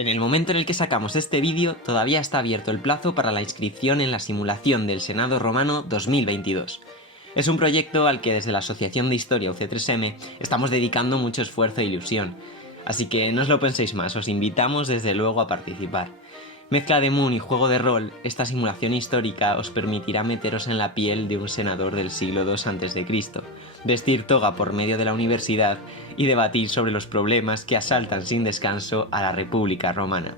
En el momento en el que sacamos este vídeo, todavía está abierto el plazo para la inscripción en la simulación del Senado Romano 2022. Es un proyecto al que desde la Asociación de Historia UC3M estamos dedicando mucho esfuerzo e ilusión, así que no os lo penséis más, os invitamos desde luego a participar. Mezcla de Moon y juego de rol, esta simulación histórica os permitirá meteros en la piel de un senador del siglo II a.C., vestir toga por medio de la universidad y debatir sobre los problemas que asaltan sin descanso a la República Romana.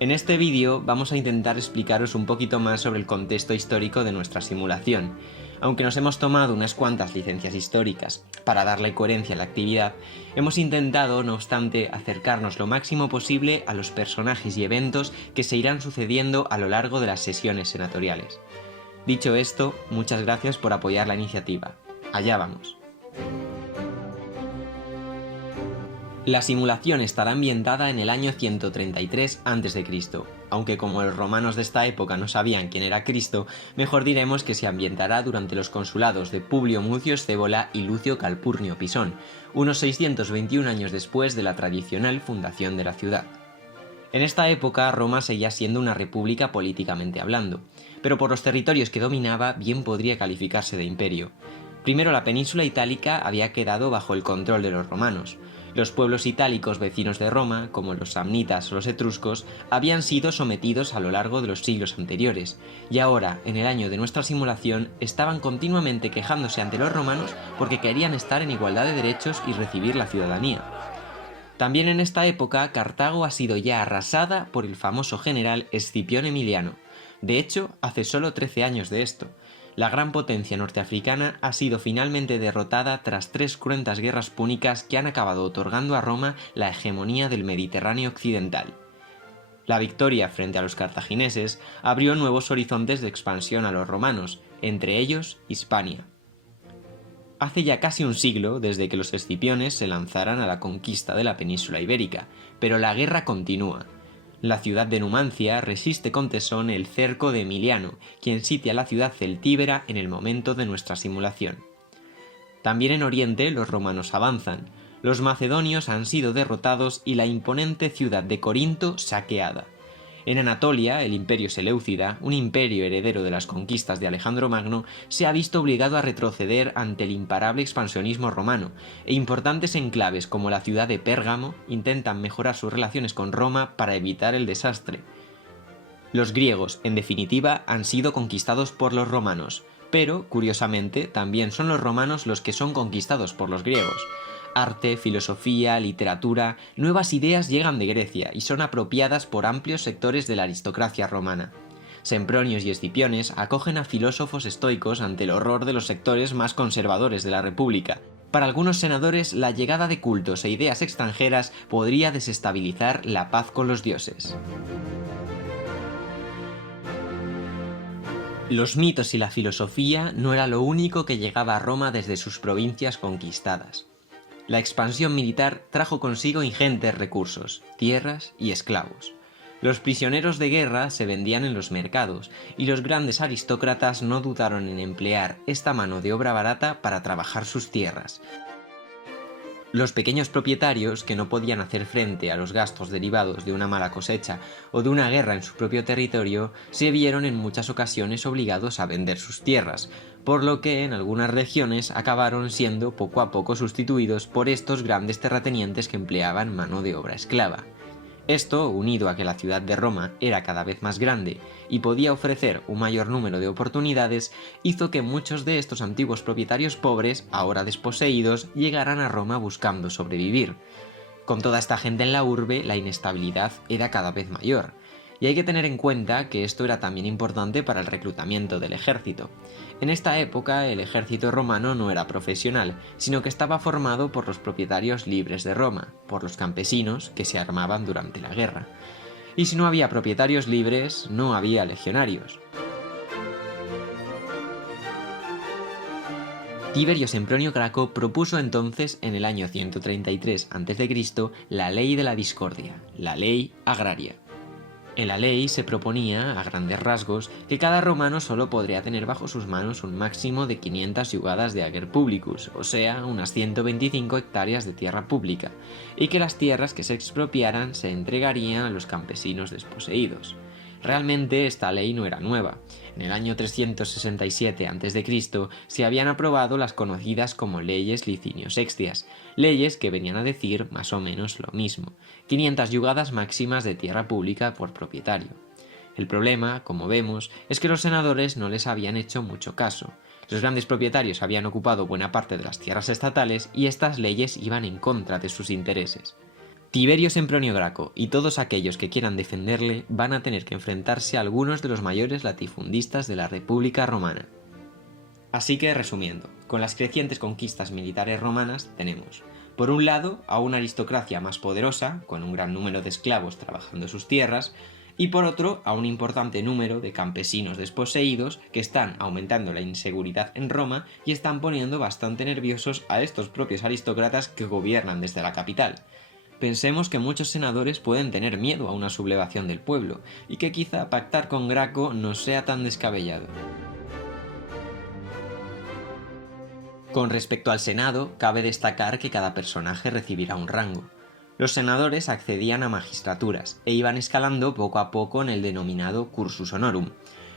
En este vídeo vamos a intentar explicaros un poquito más sobre el contexto histórico de nuestra simulación. Aunque nos hemos tomado unas cuantas licencias históricas para darle coherencia a la actividad, hemos intentado, no obstante, acercarnos lo máximo posible a los personajes y eventos que se irán sucediendo a lo largo de las sesiones senatoriales. Dicho esto, muchas gracias por apoyar la iniciativa. Allá vamos. La simulación estará ambientada en el año 133 a.C., aunque como los romanos de esta época no sabían quién era Cristo, mejor diremos que se ambientará durante los consulados de Publio Mucio Scévola y Lucio Calpurnio Pisón, unos 621 años después de la tradicional fundación de la ciudad. En esta época Roma seguía siendo una república políticamente hablando, pero por los territorios que dominaba bien podría calificarse de imperio. Primero, la península itálica había quedado bajo el control de los romanos. Los pueblos itálicos vecinos de Roma, como los samnitas o los etruscos, habían sido sometidos a lo largo de los siglos anteriores, y ahora, en el año de nuestra simulación, estaban continuamente quejándose ante los romanos porque querían estar en igualdad de derechos y recibir la ciudadanía. También en esta época, Cartago ha sido ya arrasada por el famoso general Escipión Emiliano. De hecho, hace solo 13 años de esto. La gran potencia norteafricana ha sido finalmente derrotada tras 3 cruentas guerras púnicas que han acabado otorgando a Roma la hegemonía del Mediterráneo occidental. La victoria frente a los cartagineses abrió nuevos horizontes de expansión a los romanos, entre ellos Hispania. Hace ya casi un siglo desde que los escipiones se lanzaran a la conquista de la península ibérica, pero la guerra continúa. La ciudad de Numancia resiste con tesón el cerco de Emiliano, quien sitia la ciudad celtíbera en el momento de nuestra simulación. También en Oriente los romanos avanzan, los macedonios han sido derrotados y la imponente ciudad de Corinto saqueada. En Anatolia, el imperio seleucida, un imperio heredero de las conquistas de Alejandro Magno, se ha visto obligado a retroceder ante el imparable expansionismo romano, e importantes enclaves como la ciudad de Pérgamo intentan mejorar sus relaciones con Roma para evitar el desastre. Los griegos, en definitiva, han sido conquistados por los romanos, pero, curiosamente, también son los romanos los que son conquistados por los griegos. Arte, filosofía, literatura, nuevas ideas llegan de Grecia y son apropiadas por amplios sectores de la aristocracia romana. Sempronios y Escipiones acogen a filósofos estoicos ante el horror de los sectores más conservadores de la República. Para algunos senadores, la llegada de cultos e ideas extranjeras podría desestabilizar la paz con los dioses. Los mitos y la filosofía no era lo único que llegaba a Roma desde sus provincias conquistadas. La expansión militar trajo consigo ingentes recursos, tierras y esclavos. Los prisioneros de guerra se vendían en los mercados, y los grandes aristócratas no dudaron en emplear esta mano de obra barata para trabajar sus tierras. Los pequeños propietarios, que no podían hacer frente a los gastos derivados de una mala cosecha o de una guerra en su propio territorio, se vieron en muchas ocasiones obligados a vender sus tierras, por lo que en algunas regiones acabaron siendo poco a poco sustituidos por estos grandes terratenientes que empleaban mano de obra esclava. Esto, unido a que la ciudad de Roma era cada vez más grande y podía ofrecer un mayor número de oportunidades, hizo que muchos de estos antiguos propietarios pobres, ahora desposeídos, llegaran a Roma buscando sobrevivir. Con toda esta gente en la urbe, la inestabilidad era cada vez mayor. Y hay que tener en cuenta que esto era también importante para el reclutamiento del ejército. En esta época el ejército romano no era profesional, sino que estaba formado por los propietarios libres de Roma, por los campesinos que se armaban durante la guerra. Y si no había propietarios libres, no había legionarios. Tiberio Sempronio Graco propuso entonces en el año 133 a.C. la ley de la discordia, la ley agraria. En la ley se proponía, a grandes rasgos, que cada romano solo podría tener bajo sus manos un máximo de 500 iugadas de ager publicus, o sea, unas 125 hectáreas de tierra pública, y que las tierras que se expropiaran se entregarían a los campesinos desposeídos. Realmente esta ley no era nueva. En el año 367 a.C. se habían aprobado las conocidas como leyes licinio-sextias, leyes que venían a decir más o menos lo mismo, 500 iugadas máximas de tierra pública por propietario. El problema, como vemos, es que los senadores no les habían hecho mucho caso. Los grandes propietarios habían ocupado buena parte de las tierras estatales y estas leyes iban en contra de sus intereses. Tiberio Sempronio Graco y todos aquellos que quieran defenderle van a tener que enfrentarse a algunos de los mayores latifundistas de la República Romana. Así que, resumiendo, con las crecientes conquistas militares romanas tenemos, por un lado, a una aristocracia más poderosa, con un gran número de esclavos trabajando sus tierras, y por otro, a un importante número de campesinos desposeídos que están aumentando la inseguridad en Roma y están poniendo bastante nerviosos a estos propios aristócratas que gobiernan desde la capital. Pensemos que muchos senadores pueden tener miedo a una sublevación del pueblo, y que quizá pactar con Graco no sea tan descabellado. Con respecto al Senado, cabe destacar que cada personaje recibirá un rango. Los senadores accedían a magistraturas, e iban escalando poco a poco en el denominado cursus honorum.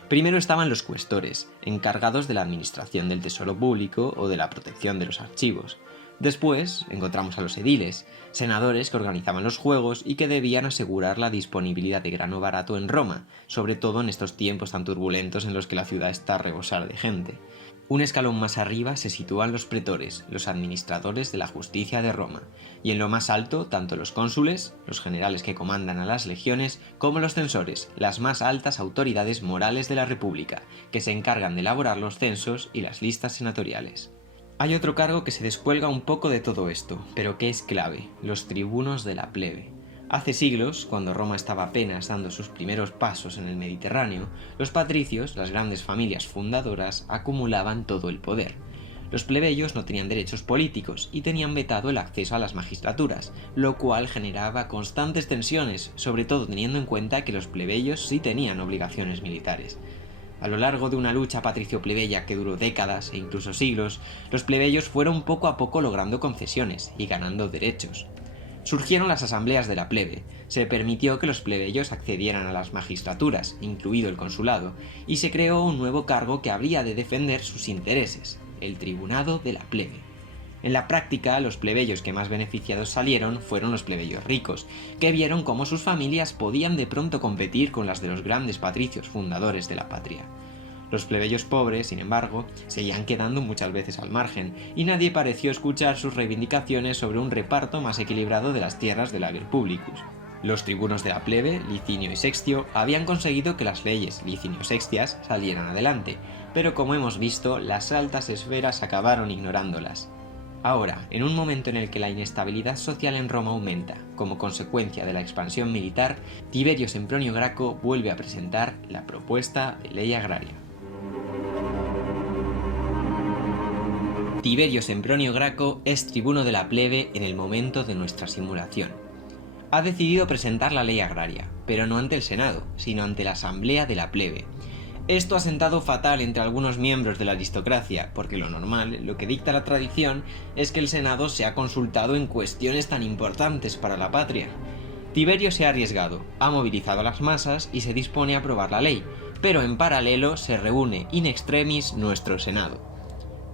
Primero estaban los cuestores, encargados de la administración del tesoro público o de la protección de los archivos. Después encontramos a los ediles, senadores que organizaban los juegos y que debían asegurar la disponibilidad de grano barato en Roma, sobre todo en estos tiempos tan turbulentos en los que la ciudad está a rebosar de gente. Un escalón más arriba se sitúan los pretores, los administradores de la justicia de Roma, y en lo más alto tanto los cónsules, los generales que comandan a las legiones, como los censores, las más altas autoridades morales de la República, que se encargan de elaborar los censos y las listas senatoriales. Hay otro cargo que se descuelga un poco de todo esto, pero que es clave: los tribunos de la plebe. Hace siglos, cuando Roma estaba apenas dando sus primeros pasos en el Mediterráneo, los patricios, las grandes familias fundadoras, acumulaban todo el poder. Los plebeyos no tenían derechos políticos y tenían vetado el acceso a las magistraturas, lo cual generaba constantes tensiones, sobre todo teniendo en cuenta que los plebeyos sí tenían obligaciones militares. A lo largo de una lucha patricio-plebeya que duró décadas e incluso siglos, los plebeyos fueron poco a poco logrando concesiones y ganando derechos. Surgieron las asambleas de la plebe, se permitió que los plebeyos accedieran a las magistraturas, incluido el consulado, y se creó un nuevo cargo que habría de defender sus intereses, el tribunado de la plebe. En la práctica, los plebeyos que más beneficiados salieron fueron los plebeyos ricos, que vieron cómo sus familias podían de pronto competir con las de los grandes patricios fundadores de la patria. Los plebeyos pobres, sin embargo, seguían quedando muchas veces al margen, y nadie pareció escuchar sus reivindicaciones sobre un reparto más equilibrado de las tierras del ager publicus. Los tribunos de la plebe, Licinio y Sextio, habían conseguido que las leyes licinio-sextias salieran adelante, pero como hemos visto, las altas esferas acabaron ignorándolas. Ahora, en un momento en el que la inestabilidad social en Roma aumenta, como consecuencia de la expansión militar, Tiberio Sempronio Graco vuelve a presentar la propuesta de ley agraria. Tiberio Sempronio Graco es tribuno de la plebe en el momento de nuestra simulación. Ha decidido presentar la ley agraria, pero no ante el Senado, sino ante la Asamblea de la plebe. Esto ha sentado fatal entre algunos miembros de la aristocracia, porque lo normal, lo que dicta la tradición, es que el Senado sea consultado en cuestiones tan importantes para la patria. Tiberio se ha arriesgado, ha movilizado a las masas y se dispone a aprobar la ley, pero en paralelo se reúne in extremis nuestro Senado.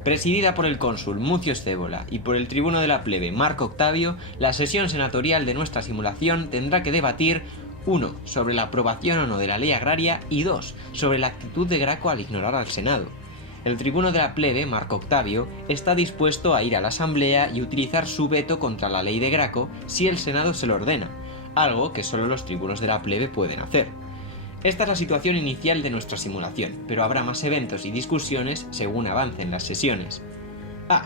Presidida por el cónsul Mucio Scévola y por el tribuno de la plebe Marco Octavio, la sesión senatorial de nuestra simulación tendrá que debatir 1. Sobre la aprobación o no de la ley agraria y 2. Sobre la actitud de Graco al ignorar al Senado. El tribuno de la plebe, Marco Octavio, está dispuesto a ir a la asamblea y utilizar su veto contra la ley de Graco si el Senado se lo ordena, algo que solo los tribunos de la plebe pueden hacer. Esta es la situación inicial de nuestra simulación, pero habrá más eventos y discusiones según avancen las sesiones.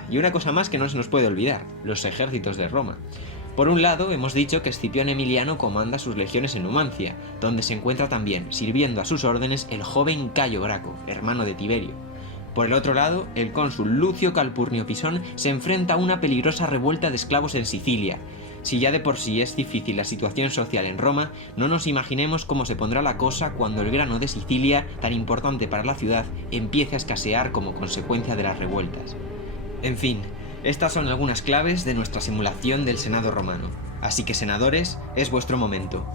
Y una cosa más que no se nos puede olvidar, los ejércitos de Roma. Por un lado, hemos dicho que Escipión Emiliano comanda sus legiones en Numancia, donde se encuentra también, sirviendo a sus órdenes, el joven Cayo Graco, hermano de Tiberio. Por el otro lado, el cónsul Lucio Calpurnio Pisón se enfrenta a una peligrosa revuelta de esclavos en Sicilia. Si ya de por sí es difícil la situación social en Roma, no nos imaginemos cómo se pondrá la cosa cuando el grano de Sicilia, tan importante para la ciudad, empiece a escasear como consecuencia de las revueltas. En fin, estas son algunas claves de nuestra simulación del Senado romano. Así que, senadores, es vuestro momento.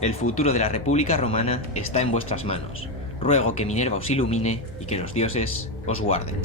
El futuro de la República Romana está en vuestras manos. Ruego que Minerva os ilumine y que los dioses os guarden.